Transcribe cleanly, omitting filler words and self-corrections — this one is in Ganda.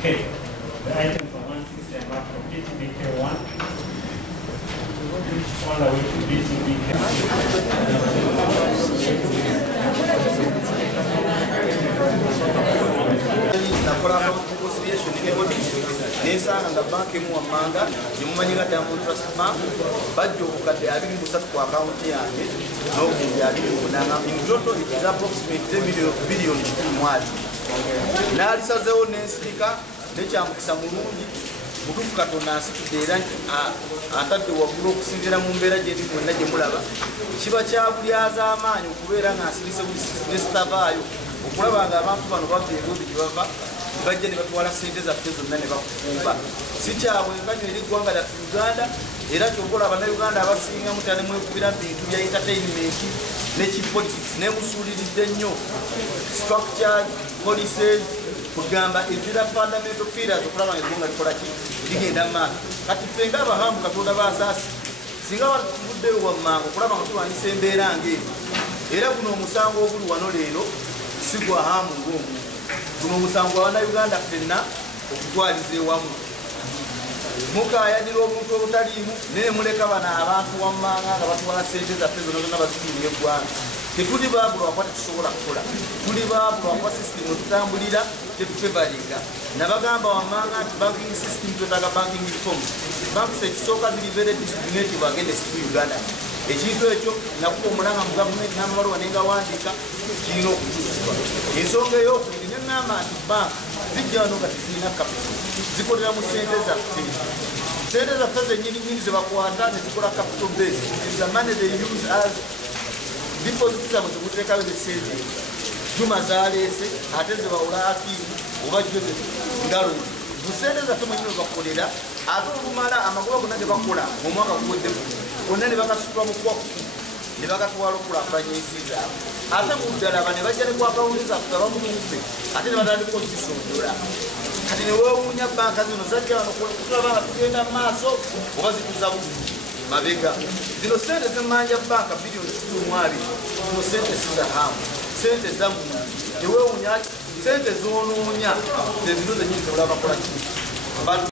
Okay, the items are 160 and back from DTBK1 all the way to DTBK. Nesa nga banki mu amanga nyumanyiga Diamond Trust Bank bajjo okadde 23 ku account yange n'obundi 28 in total it is approximately billion mwali nalisazeewo nensirika nekyamukisa mulungi mutuufu Katonda ansitudde era atadde waggulu okusinziira mu mbeera gyeri mwenna gye mulaba kiba kyabulyaza amaanyi okubeera nga nsirise nesitavaayo okulaba nga abantu bano bava ebibubi gye bava bajja ne batwala sente zaffe zonna ne bakukuba si kyabwe nkanyo eri ggwanga lyaffe Uganda era kyokola abannayuganda abasinga mutane mwekubira bintu bya entertainment ne kipolitics nemusuuliridde nnyo structures policies kugamba ezira fundamental pillars okulaba nga eggwanga likola ki ligenda mu maaso kati ffe ng'abahambu Katonda baasaasi singa batuvuddeyo wammanga okulaba nga tulwanyisa embeera ng'eyo era guno omusango oguli wano leero si gwa hamu ng'omuntu guno omusango abannayuganda ffenna okutwaliza ewamu mukayanira omuntu obutaliimu naye muleka bano abantu wammanga nga batwala sente zaffe zonna zonna bazituulira eggwanga tetuli baabula wakuba tetusobola kukola tuli baabula wakuba sisitimu etutambulira tetupevalinga nabagamba wammanga nti banking system twetaaga banking reform banks ekisooka ziri very discriminative against Uganda ekintu ekyo nakuba omulanga mu gavumenti n'amabaluwa nengawandiika kirina okukyusibwa ensonga ey'okubiri neŋŋamba nti bank zijja wano nga tezirina capital zikolera mu sente zaffe sente zaffe zennyininyini zebakwata ne zikola capital base is the money they use as deposit zabo zemuteekayo nesente juma zaleese ate zebawula akiimu oba jose ngalo mu sente zaffe mwenyini bakolera ate olumala amagoba gonna ge bakola mu mwaka guweddemu gonna ne bakasitula mu kwakutu ne bakatwala okulakulanya ensi zaabwe ate mu ddalaba ne bajja ne ku akawunti zaffe abamulumpe ate ne batandika okuzisondola kati ne weewuunya banka zino zajja wano kulaba nga tugenda mu maaso oba zituza mabega zino sente zemmanja banka biliyoni 12 zino sente sizahamu sente zamu neweewuunya sente zoonoonya zezino zenyini zebula bakola ki